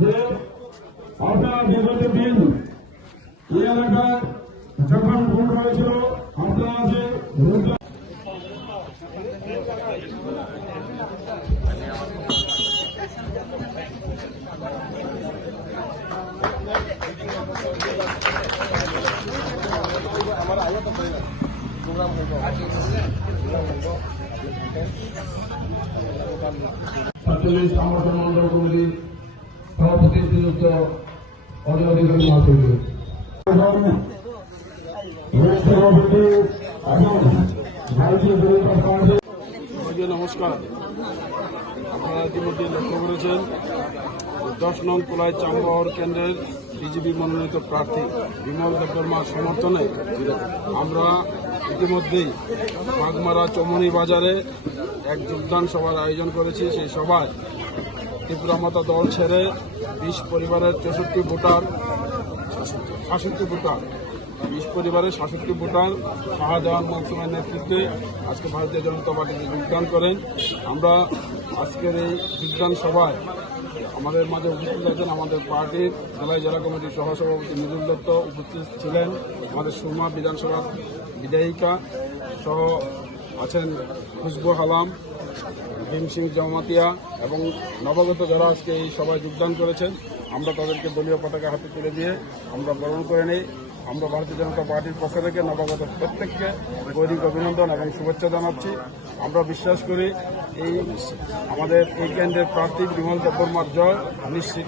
যে আপনারা দীর্ঘদিন এই এলাকায় যখন ভোট হয়েছিল আপনারা যে আমার আগে তো প্রোগ্রাম হইব সাতচল্লিশ সংগঠন মন্ডল কমিটির সভাপতি নিযুক্ত অজয় অধিকারী মহাশয়কে নমস্কার। আপনারা ইতিমধ্যে লক্ষ্য করেছেন 10 নং কোলাই চাম্বাহর কেন্দ্রের বিজেপি মনোনীত প্রার্থী বিমল দেববর্মার সমর্থনে আমরা ইতিমধ্যেই বাগমারা চমনি বাজারে এক যোগদান সভার আয়োজন করেছি। সেই সভায় ত্রিপুরা মাতা দল ছেড়ে 20 পরিবারের 66 ভোটার 20 পরিবারের 66 ভোটার শাহজাহান মনসুমের নেতৃত্বে আজকে ভারতীয় জনতা পার্টিতে যোগদান করেন। আমরা আজকের এই যোগদান সভায় আমাদের মাঝে উপস্থিত আছেন আমাদের পার্টির ধলাই জেলা কমিটির সহসভাপতি মৃদুল দত্ত উপস্থিত ছিলেন, আমাদের সুরমা বিধানসভার বিধায়িকা সহ আছেন খুশবু আলম, ভীম সিং জমাতিয়া এবং নবাগত যারা আজকে এই সভায় যোগদান করেছেন। আমরা তাদেরকে দলীয় পতাকা হাতে তুলে দিয়ে আমরা বরণ করে নিই। আমরা ভারতীয় জনতা পার্টির পক্ষ থেকে নবাগত প্রত্যেককে গৈরিক অভিনন্দন এবং শুভেচ্ছা জানাচ্ছি। আমরা বিশ্বাস করি আমাদের এই কেন্দ্রের প্রার্থী বিমল দেববর্মার জয় নিশ্চিত।